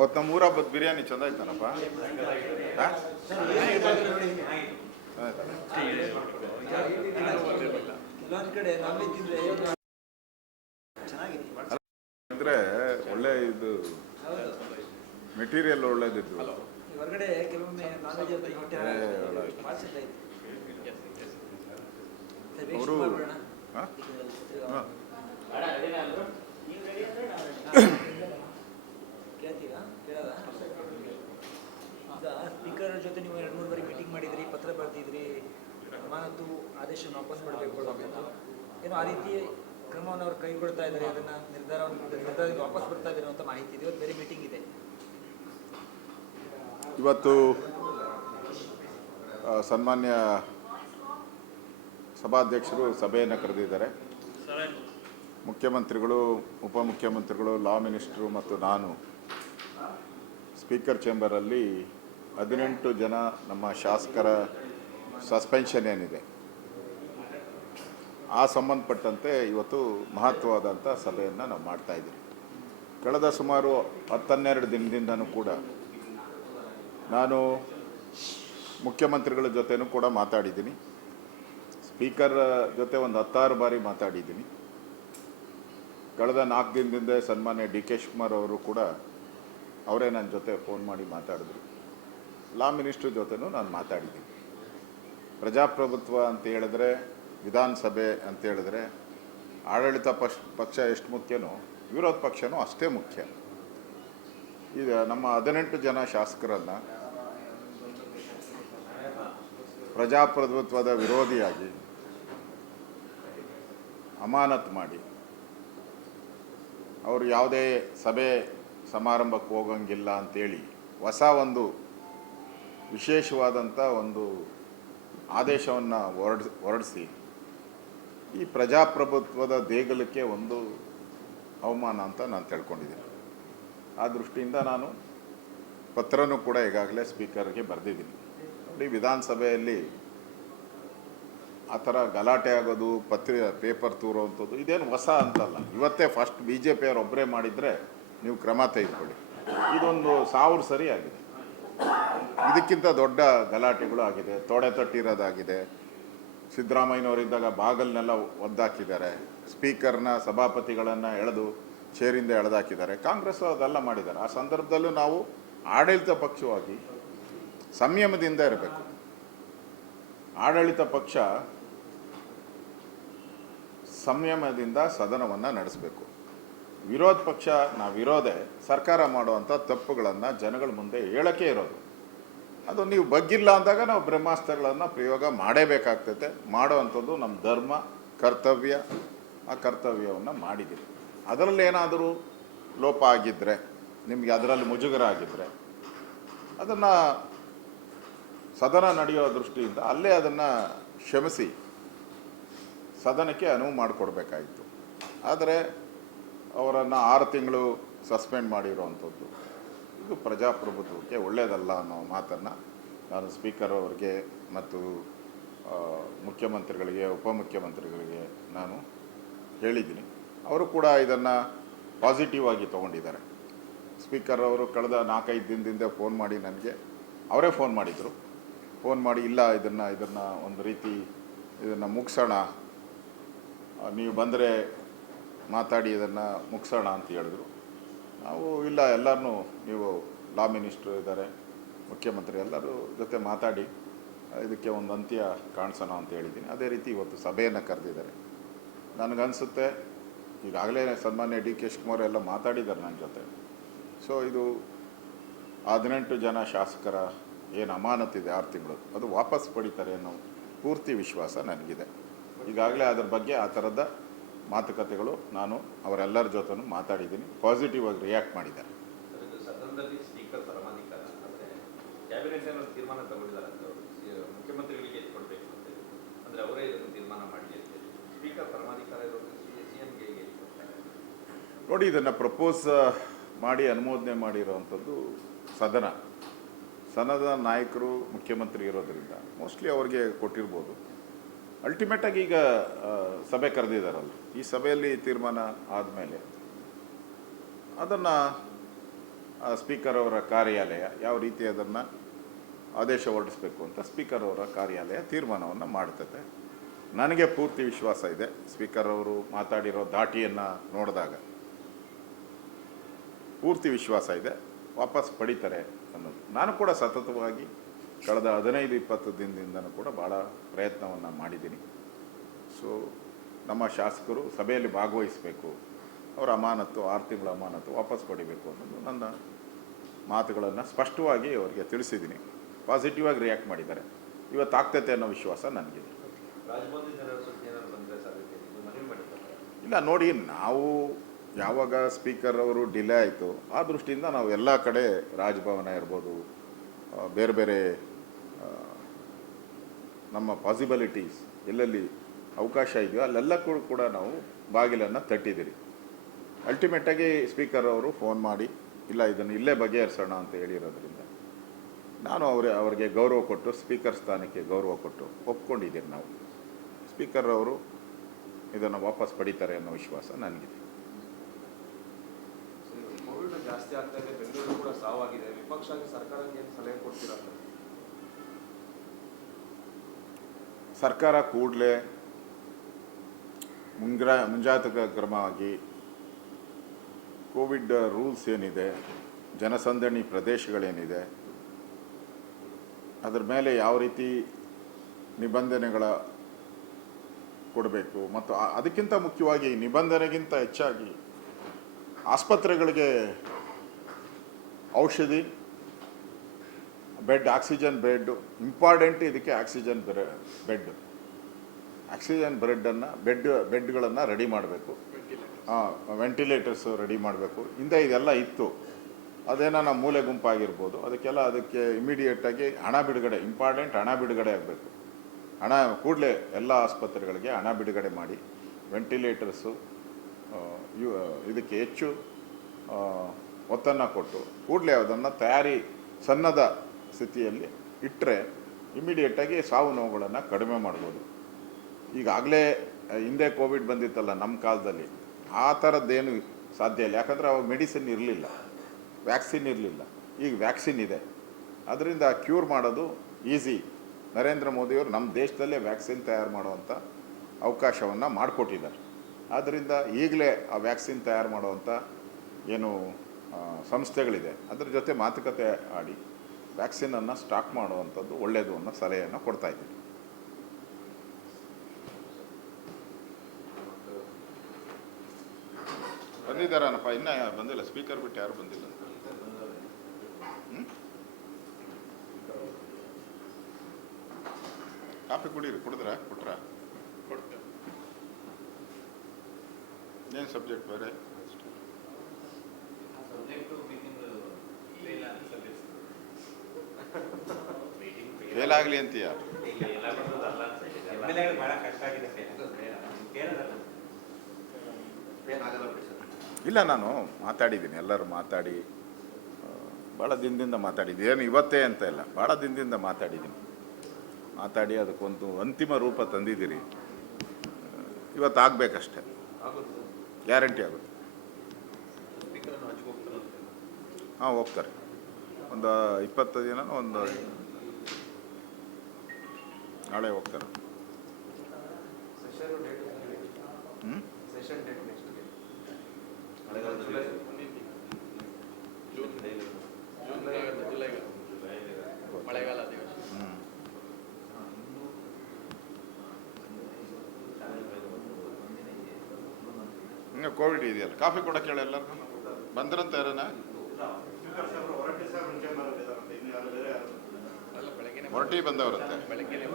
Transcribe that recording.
ಅವತ್ತು ನಮ್ಮ ಊರ ಹಬ್ಬದ ಬಿರಿಯಾನಿ ಚಂದ ಆಯ್ತಾನಪ್ಪ? ಹಾ? ಅಂದ್ರೆ ಒಳ್ಳೆ ಇದು ಮೆಟೀರಿಯಲ್ ಒಳ್ಳೇದಿತ್ತು. ಈ ಹೊರಗಡೆ ಕೆಲವೊಮ್ಮೆ ನಾನ್ ವೆಜ್ ಅಂತ ಹೊಟ್ಟೆ ಭಾಳ ಚೆಂದ ಐತೆ ಸರ್, ವೇಸ್ಟ್ ಅವರು ಮಾಡ್ಬೇಡ. ಹಾ? ಈಗ ಹಾ. ಕೇಳ್ತೀರಾ ಕೇಳೋದಾ ಈಗ ಸ್ಪೀಕರ್ ಜೊತೆ ನೀವು ಎರಡು ಮೂರು ಬಾರಿ ಮೀಟಿಂಗ್ ಮಾಡಿದ್ರಿ, ಪತ್ರ ಬರೆದಿದ್ರಿ ಅಮಾನತು ಆದೇಶವನ್ನು ವಾಪಸ್ ಮಾಡಬೇಕು ಏನೋ ಆ ರೀತಿ ಕ್ರಮವನ್ನು ಅವ್ರು ಕೈಗೊಳ್ತಾ ಇದ್ದಾರೆ, ಅದನ್ನ ನಿರ್ಧಾರವನ್ನು ನಿರ್ಧಾರದಿಂದ ವಾಪಸ್ ಬರ್ತಾ ಇದ್ದಾರೆ ಅಂತ ಮಾಹಿತಿ ಇದೆ, ಇವತ್ತು ಬೇರೆ ಮೀಟಿಂಗ್ ಇದೆ. ಇವತ್ತು ಸನ್ಮಾನ್ಯ ಸಭಾಧ್ಯಕ್ಷರು ಸಭೆಯನ್ನು ಕರೆದಿದ್ದಾರೆ. ಮುಖ್ಯಮಂತ್ರಿಗಳು, ಉಪಮುಖ್ಯಮಂತ್ರಿಗಳು, ಲಾ ಮಿನಿಸ್ಟ್ರು ಮತ್ತು ನಾನು ಸ್ಪೀಕರ್ ಚೇಂಬರಲ್ಲಿ ಹದಿನೆಂಟು ಜನ ನಮ್ಮ ಶಾಸಕರ ಸಸ್ಪೆನ್ಷನ್ ಏನಿದೆ. ಆ ಸಂಬಂಧಪಟ್ಟಂತೆ ಇವತ್ತು ಮಹತ್ವವಾದಂಥ ಸಭೆಯನ್ನು ನಾವು ಮಾಡ್ತಾ ಇದ್ದೀವಿ. ಕಳೆದ ಸುಮಾರು ಹತ್ತನ್ನೆರಡು ದಿನದಿಂದನೂ ಕೂಡ ನಾನು ಮುಖ್ಯಮಂತ್ರಿಗಳ ಜೊತೆನೂ ಕೂಡ ಮಾತಾಡಿದ್ದೀನಿ. ಸ್ಪೀಕರ್ ಜೊತೆ ಒಂದು ಹತ್ತಾರು ಬಾರಿ ಮಾತಾಡಿದ್ದೀನಿ. ಕಳೆದ ನಾಲ್ಕು ದಿನದಿಂದ ಸನ್ಮಾನ್ಯ ಡಿ ಕೆ ಶಿವಕುಮಾರ್ ಅವರು ಕೂಡ ಅವರೇ ನನ್ನ ಜೊತೆ ಫೋನ್ ಮಾಡಿ ಮಾತಾಡಿದ್ರು. ಲಾ ಮಿನಿಸ್ಟ್ರ್ ಜೊತೆನೂ ನಾನು ಮಾತಾಡಿದ್ದೀನಿ. ಪ್ರಜಾಪ್ರಭುತ್ವ ಅಂತ ಹೇಳಿದ್ರೆ, ವಿಧಾನಸಭೆ ಅಂತ ಹೇಳಿದ್ರೆ, ಆಡಳಿತ ಪಕ್ಷ ಪಕ್ಷ ಎಷ್ಟು ಮುಖ್ಯನೋ, ವಿರೋಧ ಪಕ್ಷನೂ ಅಷ್ಟೇ ಮುಖ್ಯ. ಈಗ ನಮ್ಮ ಹದಿನೆಂಟು ಜನ ಶಾಸಕರನ್ನು ಪ್ರಜಾಪ್ರಭುತ್ವದ ವಿರೋಧಿಯಾಗಿ ಅಮಾನತ್ ಮಾಡಿ. ಅವರು ಯಾವುದೇ ಸಭೆ ಸಮಾರಂಭಕ್ಕೆ ಹೋಗಂಗಿಲ್ಲ ಅಂತೇಳಿ ಹೊಸ ಒಂದು ವಿಶೇಷವಾದಂಥ ಒಂದು ಆದೇಶವನ್ನು ಹೊರಡ್ ಹೊರಡಿಸಿ. ಈ ಪ್ರಜಾಪ್ರಭುತ್ವದ ದೇಗಲಕ್ಕೆ ಒಂದು ಅವಮಾನ ಅಂತ ನಾನು ತಿಳ್ಕೊಂಡಿದ್ದೀನಿ. ಆ ದೃಷ್ಟಿಯಿಂದ ನಾನು ಪತ್ರನೂ ಕೂಡ ಈಗಾಗಲೇ ಸ್ಪೀಕರ್ಗೆ ಬರೆದಿದ್ದೀನಿ. ನೋಡಿ, ವಿಧಾನಸಭೆಯಲ್ಲಿ ಆ ಥರ ಗಲಾಟೆ ಆಗೋದು ಪತ್ರಿಕೆ ಪೇಪರ್ ತೂರೋವಂಥದ್ದು ಇದೇನು ಹೊಸ ಅಂತಲ್ಲ. ಇವತ್ತೇ ಫಸ್ಟ್ ಬಿ ಜೆ ಪಿಯವ್ರು ಒಬ್ಬರೇ ಮಾಡಿದರೆ ನೀವು ಕ್ರಮ ತೆಗೆದುಕೊಳ್ಳಿ. ಇದೊಂದು ಸಾವಿರ ಸರಿ ಆಗಿದೆ. ಇದಕ್ಕಿಂತ ದೊಡ್ಡ ಗಲಾಟೆಗಳು ಆಗಿದೆ. ತೊಡೆ ತಟ್ಟಿರೋದಾಗಿದೆ. ಸಿದ್ದರಾಮಯ್ಯನವರಿದ್ದಾಗ ಬಾಗಲ್ನೆಲ್ಲ ಒದ್ದಾಕಿದ್ದಾರೆ. ಸ್ಪೀಕರ್ನ ಸಭಾಪತಿಗಳನ್ನು ಎಳೆದು ಚೇರಿಂದ ಎಳೆದಾಕಿದ್ದಾರೆ. ಕಾಂಗ್ರೆಸ್ ಅದೆಲ್ಲ ಮಾಡಿದ್ದಾರೆ. ಆ ಸಂದರ್ಭದಲ್ಲೂ ನಾವು ಆಡಳಿತ ಪಕ್ಷವಾಗಿ ಸಂಯಮದಿಂದ ಇರಬೇಕು. ಆಡಳಿತ ಪಕ್ಷ ಸಂಯಮದಿಂದ ಸದನವನ್ನು ನಡೆಸಬೇಕು. ವಿರೋಧ ಪಕ್ಷ ನಾವಿರೋದೆ ಸರ್ಕಾರ ಮಾಡುವಂಥ ತಪ್ಪುಗಳನ್ನು ಜನಗಳ ಮುಂದೆ ಹೇಳೋಕ್ಕೆ ಇರೋದು. ಅದು ನೀವು ಬಗ್ಗಿಲ್ಲ ಅಂದಾಗ ನಾವು ಬ್ರಹ್ಮಾಸ್ತ್ರಗಳನ್ನು ಪ್ರಯೋಗ ಮಾಡೇಬೇಕಾಗ್ತೈತೆ. ಮಾಡುವಂಥದ್ದು ನಮ್ಮ ಧರ್ಮ, ಕರ್ತವ್ಯ. ಆ ಕರ್ತವ್ಯವನ್ನು ಮಾಡಿದ್ದೀವಿ. ಅದರಲ್ಲಿ ಏನಾದರೂ ಲೋಪ ಆಗಿದ್ದರೆ ನಿಮಗೆ ಅದರಲ್ಲಿ ಮುಜುಗರ ಆಗಿದ್ದರೆ ಅದನ್ನು ಸದನ ನಡೆಯೋ ದೃಷ್ಟಿಯಿಂದ ಅಲ್ಲೇ ಅದನ್ನು ಕ್ಷಮಿಸಿ, ಸದನಕ್ಕೆ ಅನುವು ಮಾಡಿಕೊಡ್ಬೇಕಾಯಿತು. ಆದರೆ ಅವರನ್ನು ಆರು ತಿಂಗಳು ಸಸ್ಪೆಂಡ್ ಮಾಡಿರುವಂಥದ್ದು. ಇದು ಪ್ರಜಾಪ್ರಭುತ್ವಕ್ಕೆ ಒಳ್ಳೆಯದಲ್ಲ ಅನ್ನೋ ಮಾತನ್ನು ನಾನು ಸ್ಪೀಕರ್ ಅವರಿಗೆ ಮತ್ತು ಮುಖ್ಯಮಂತ್ರಿಗಳಿಗೆ, ಉಪಮುಖ್ಯಮಂತ್ರಿಗಳಿಗೆ ನಾನು ಹೇಳಿದ್ದೀನಿ. ಅವರು ಕೂಡ ಇದನ್ನು ಪಾಸಿಟಿವ್ ಆಗಿ ತೊಗೊಂಡಿದ್ದಾರೆ. ಸ್ಪೀಕರ್ ಅವರು ಕಳೆದ ನಾಲ್ಕೈದು ದಿನದಿಂದ ಫೋನ್ ಮಾಡಿ ನನಗೆ, ಅವರೇ ಫೋನ್ ಮಾಡಿದರು. ಫೋನ್ ಮಾಡಿ, ಇಲ್ಲ, ಇದನ್ನು ಇದನ್ನು ಒಂದು ರೀತಿ ಇದನ್ನು ಮುಗಿಸೋಣ. ನೀವು ಬಂದರೆ ಮಾತಾಡಿ ಇದನ್ನು ಮುಗಿಸೋಣ ಅಂತ ಹೇಳಿದ್ರು. ನಾವು ಇಲ್ಲ ಎಲ್ಲರನ್ನೂ ನೀವು ಲಾ ಮಿನಿಸ್ಟ್ರು ಇದ್ದಾರೆ, ಮುಖ್ಯಮಂತ್ರಿ ಎಲ್ಲರೂ ಜೊತೆ ಮಾತಾಡಿ, ಇದಕ್ಕೆ ಒಂದು ಅಂತ್ಯ ಕಾಣಿಸೋಣ ಅಂತ ಹೇಳಿದ್ದೀನಿ. ಅದೇ ರೀತಿ ಇವತ್ತು ಸಭೆಯನ್ನು ಕರೆದಿದ್ದಾರೆ. ನನಗನ್ಸುತ್ತೆ, ಈಗಾಗಲೇ ಸನ್ಮಾನ್ಯ ಡಿ ಕೆ ಶಿವಕುಮಾರ್ ಎಲ್ಲ ಮಾತಾಡಿದ್ದಾರೆ ನನ್ನ ಜೊತೆ. ಸೊ ಇದು ಹದಿನೆಂಟು ಜನ ಶಾಸಕರ ಏನು ಅಮಾನತಿದೆ ಆರು ತಿಂಗಳು, ಅದು ವಾಪಸ್ ಪಡಿತಾರೆ ಅನ್ನೋ ಪೂರ್ತಿ ವಿಶ್ವಾಸ ನನಗಿದೆ. ಈಗಾಗಲೇ ಅದ್ರ ಬಗ್ಗೆ ಆ ಥರದ ಮಾತುಕತೆಗಳು ನಾನು ಅವರೆಲ್ಲರ ಜೊತೆನೂ ಮಾತಾಡಿದ್ದೀನಿ. ಪಾಸಿಟಿವ್ ಆಗಿ ರಿಯಾಕ್ಟ್ ಮಾಡಿದ್ದಾರೆ. ನೋಡಿ ಇದನ್ನು ಪ್ರಪೋಸ್ ಮಾಡಿ ಅನುಮೋದನೆ ಮಾಡಿರುವಂಥದ್ದು ಸದನ. ಸದನದ ನಾಯಕರು ಮುಖ್ಯಮಂತ್ರಿ ಇರೋದರಿಂದ ಮೋಸ್ಟ್ಲಿ ಅವ್ರಿಗೆ ಕೊಟ್ಟಿರ್ಬೋದು. ಅಲ್ಟಿಮೇಟಾಗಿ ಈಗ ಸಭೆ ಕರೆದಿದ್ದಾರಲ್ಲ ಈ ಸಭೆಯಲ್ಲಿ ತೀರ್ಮಾನ ಆದಮೇಲೆ ಅದನ್ನು ಸ್ಪೀಕರ್ ಅವರ ಕಾರ್ಯಾಲಯ ಯಾವ ರೀತಿ ಅದನ್ನು ಆದೇಶ ಹೊರಡಿಸ್ಬೇಕು ಅಂತ ಸ್ಪೀಕರ್ ಅವರ ಕಾರ್ಯಾಲಯ ತೀರ್ಮಾನವನ್ನು ಮಾಡ್ತದೆ ನನಗೆ ಪೂರ್ತಿ ವಿಶ್ವಾಸ ಇದೆ. ಸ್ಪೀಕರ್ ಅವರು ಮಾತಾಡಿರೋ ದಾಟಿಯನ್ನು ನೋಡಿದಾಗ ಪೂರ್ತಿ ವಿಶ್ವಾಸ ಇದೆ. ವಾಪಸ್ ಪಡಿತಾರೆ ಅನ್ನೋದು. ನಾನು ಕೂಡ ಸತತವಾಗಿ ಕಳೆದ ಹದಿನೈದು ಇಪ್ಪತ್ತು ದಿನದಿಂದನೂ ಕೂಡ ಭಾಳ ಪ್ರಯತ್ನವನ್ನು ಮಾಡಿದ್ದೀನಿ. ಸೊ ನಮ್ಮ ಶಾಸಕರು ಸಭೆಯಲ್ಲಿ ಭಾಗವಹಿಸಬೇಕು ಅವರ ಅಮಾನತ್ತು ಆರು ತಿಂಗಳ ಅಮಾನತ್ತು ವಾಪಸ್ ಪಡಿಬೇಕು ಅನ್ನೋದು ನನ್ನ ಮಾತುಗಳನ್ನು ಸ್ಪಷ್ಟವಾಗಿ ಅವರಿಗೆ ತಿಳಿಸಿದ್ದೀನಿ. ಪಾಸಿಟಿವ್ ಆಗಿ ರಿಯಾಕ್ಟ್ ಮಾಡಿದ್ದಾರೆ. ಇವತ್ತು ಆಗ್ತೈತೆ ಅನ್ನೋ ವಿಶ್ವಾಸ ನನಗಿದೆ. ಇಲ್ಲ ನೋಡಿ ನಾವು ಯಾವಾಗ ಸ್ಪೀಕರ್ ಅವರು ಡಿಲೇ ಆಯಿತು ಆ ದೃಷ್ಟಿಯಿಂದ ನಾವು ಎಲ್ಲ ಕಡೆ ರಾಜಭವನ ಇರ್ಬೋದು ಬೇರೆ ಬೇರೆ ನಮ್ಮ ಪಾಸಿಬಿಲಿಟೀಸ್ ಎಲ್ಲೆಲ್ಲಿ ಅವಕಾಶ ಇದೆಯೋ ಅಲ್ಲೆಲ್ಲ ಕೂಡ ನಾವು ಬಾಗಿಲನ್ನು ತಟ್ಟಿದ್ದೀರಿ. ಅಲ್ಟಿಮೇಟಾಗಿ ಸ್ಪೀಕರ್ ಅವರು ಫೋನ್ ಮಾಡಿ, ಇಲ್ಲ, ಇದನ್ನು ಇಲ್ಲೇ ಬಗೆಹರಿಸೋಣ ಅಂತ ಹೇಳಿರೋದ್ರಿಂದ ನಾನು ಅವರ, ಅವರಿಗೆ ಗೌರವ ಕೊಟ್ಟು ಸ್ಪೀಕರ್ ಸ್ಥಾನಕ್ಕೆ ಗೌರವ ಕೊಟ್ಟು ಒಪ್ಕೊಂಡಿದ್ದೀರಿ ನಾವು. ಸ್ಪೀಕರ್ ಅವರು ಇದನ್ನು ವಾಪಸ್ ಪಡಿತಾರೆ ಅನ್ನೋ ವಿಶ್ವಾಸ ನನಗಿದೆ. ಜಾಸ್ತಿ ಆಗ್ತಾ ಇದೆ, ಬೆಂಗಳೂರು ಕೂಡ ಸಾವಾಗಿದೆ. ವಿಪಕ್ಷ ಸರ್ಕಾರಕ್ಕೆ ಏನು ಸಲಹೆ ಕೊಡ್ತೀರಾ ಅಂತ ಸರ್ಕಾರ ಕೂಡಲೇ ಮುಂಗ್ರ ಮುಂಜಾಗ್ರತಾ ಕ್ರಮವಾಗಿ ಕೋವಿಡ್ ರೂಲ್ಸ್ ಏನಿದೆ, ಜನಸಂದಣಿ ಪ್ರದೇಶಗಳೇನಿದೆ, ಅದರ ಮೇಲೆ ಯಾವ ರೀತಿ ನಿಬಂಧನೆಗಳ ಕೊಡಬೇಕು ಮತ್ತು ಅದಕ್ಕಿಂತ ಮುಖ್ಯವಾಗಿ ನಿಬಂಧನೆಗಿಂತ ಹೆಚ್ಚಾಗಿ ಆಸ್ಪತ್ರೆಗಳಿಗೆ ಔಷಧಿ ಬೆಡ್, ಆಕ್ಸಿಜನ್ ಬೆಡ್, ಇಂಪಾರ್ಟೆಂಟ್ ಇದಕ್ಕೆ ಆಕ್ಸಿಜನ್ ಬೆಡ್. ಆಕ್ಸಿಜನ್ ಬ್ರೆಡ್ಡನ್ನು ಬೆಡ್, ಬೆಡ್ಗಳನ್ನು ರೆಡಿ ಮಾಡಬೇಕು. ವೆಂಟಿಲೇಟರ್ಸ್ ರೆಡಿ ಮಾಡಬೇಕು. ಹಿಂದೆ ಇದೆಲ್ಲ ಇತ್ತು. ಅದೇನೋ ನಮ್ಮ ಮೂಲೆ ಗುಂಪಾಗಿರ್ಬೋದು. ಅದಕ್ಕೆಲ್ಲ ಅದಕ್ಕೆ ಇಮಿಡಿಯೇಟಾಗಿ ಹಣ ಬಿಡುಗಡೆ, ಇಂಪಾರ್ಟೆಂಟ್ ಹಣ ಬಿಡುಗಡೆ ಆಗಬೇಕು. ಹಣ ಕೂಡಲೇ ಎಲ್ಲ ಆಸ್ಪತ್ರೆಗಳಿಗೆ ಹಣ ಬಿಡುಗಡೆ ಮಾಡಿ. ವೆಂಟಿಲೇಟರ್ಸು ಇದಕ್ಕೆ ಹೆಚ್ಚು ಒತ್ತನ್ನು ಕೊಟ್ಟು ಕೂಡಲೇ ಅದನ್ನು ತಯಾರಿ ಸನ್ನದ ಸ್ಥಿತಿಯಲ್ಲಿ ಇಟ್ಟರೆ ಇಮಿಡಿಯೇಟಾಗಿ ಸಾವು ನೋವುಗಳನ್ನು ಕಡಿಮೆ ಮಾಡ್ಬೋದು. ಈಗಾಗಲೇ ಹಿಂದೆ ಕೋವಿಡ್ ಬಂದಿತ್ತಲ್ಲ ನಮ್ಮ ಕಾಲದಲ್ಲಿ. ಆ ಥರದ್ದೇನು ಸಾಧ್ಯ ಇಲ್ಲ. ಯಾಕಂದರೆ ಅವಾಗ ಮೆಡಿಸಿನ್ ಇರಲಿಲ್ಲ. ವ್ಯಾಕ್ಸಿನ್ ಇರಲಿಲ್ಲ. ಈಗ ವ್ಯಾಕ್ಸಿನ್ ಇದೆ. ಅದರಿಂದ ಕ್ಯೂರ್ ಮಾಡೋದು ಈಸಿ ನರೇಂದ್ರ ಮೋದಿಯವರು ನಮ್ಮ ದೇಶದಲ್ಲೇ ವ್ಯಾಕ್ಸಿನ್ ತಯಾರು ಮಾಡುವಂಥ ಅವಕಾಶವನ್ನು ಮಾಡಿಕೊಟ್ಟಿದ್ದಾರೆ. ಆದ್ದರಿಂದ ಈಗಲೇ ಆ ವ್ಯಾಕ್ಸಿನ್ ತಯಾರು ಮಾಡುವಂಥ ಏನು ಸಂಸ್ಥೆಗಳಿದೆ. ಅದರ ಜೊತೆ ಮಾತುಕತೆ ಆಡಿ. ವ್ಯಾಕ್ಸಿನನ್ನು ಸ್ಟಾಕ್ ಮಾಡುವಂಥದ್ದು ಒಳ್ಳೆಯದು ಅನ್ನೋ ಸಲಹೆಯನ್ನು ಕೊಡ್ತಾ ಇದ್ದೀನಿ. ಬಂದಿದ್ದಾರನಪ್ಪ? ಇನ್ನೂ ಬಂದಿಲ್ಲ. ಸ್ಪೀಕರ್ ಬಿಟ್ಟು ಯಾರು ಬಂದಿಲ್ಲ? ಅಂತ? ಕಾಫಿ ಕುಡೀರಿ. ಕುಡಿದ್ರ? ಕೊಟ್ರ? ಏನು ಸಬ್ಜೆಕ್ಟ್ ಬೇರೆ? ಫೇಲ್ ಆಗಲಿ ಅಂತೀಯ? ಇಲ್ಲ, ನಾನು ಮಾತಾಡಿದ್ದೀನಿ. ಎಲ್ಲರೂ ಮಾತಾಡಿ ಭಾಳ ದಿನದಿಂದ ಮಾತಾಡಿದ್ದೀನಿ. ಏನು ಇವತ್ತೇ ಅಂತ ಇಲ್ಲ ಭಾಳ ದಿನದಿಂದ ಮಾತಾಡಿದ್ದೀನಿ. ಮಾತಾಡಿ, ಅದಕ್ಕೊಂದು ಅಂತಿಮ ರೂಪ ತಂದಿದ್ದೀರಿ. ಇವತ್ತು ಆಗಬೇಕಷ್ಟೆ. ಗ್ಯಾರಂಟಿ ಆಗುತ್ತೆ. ಹಾಂ, ಹೋಗ್ತಾರೆ. ಒಂದು ಇಪ್ಪತ್ತು ದಿನ, ಒಂದು ನಾಳೆ ಹೋಗ್ತಾರೆ ಸೆಷನ್ ಡೇಟ್ ಹ್ಞೂ ಸೆಷನ್ ಡೇಟ್ ನೆಕ್ಸ್ಟ್ ಮಳೆಗಾಲ ಅಧಿವೇಶನ ಹ್ಞೂ ಇನ್ನು ಕೋವಿಡ್ ಇದೆಯಲ್ಲ ಕಾಫಿ ಕೊಡಕ್ಕೆ ಹೇಳಿ ಎಲ್ಲರಿಗೂ ಬಂದ್ರಂತ ಯಾರನ ಹೊರಟಿ ಬಂದವರಂತೆ ಬೆಳಗ್ಗೆನೆ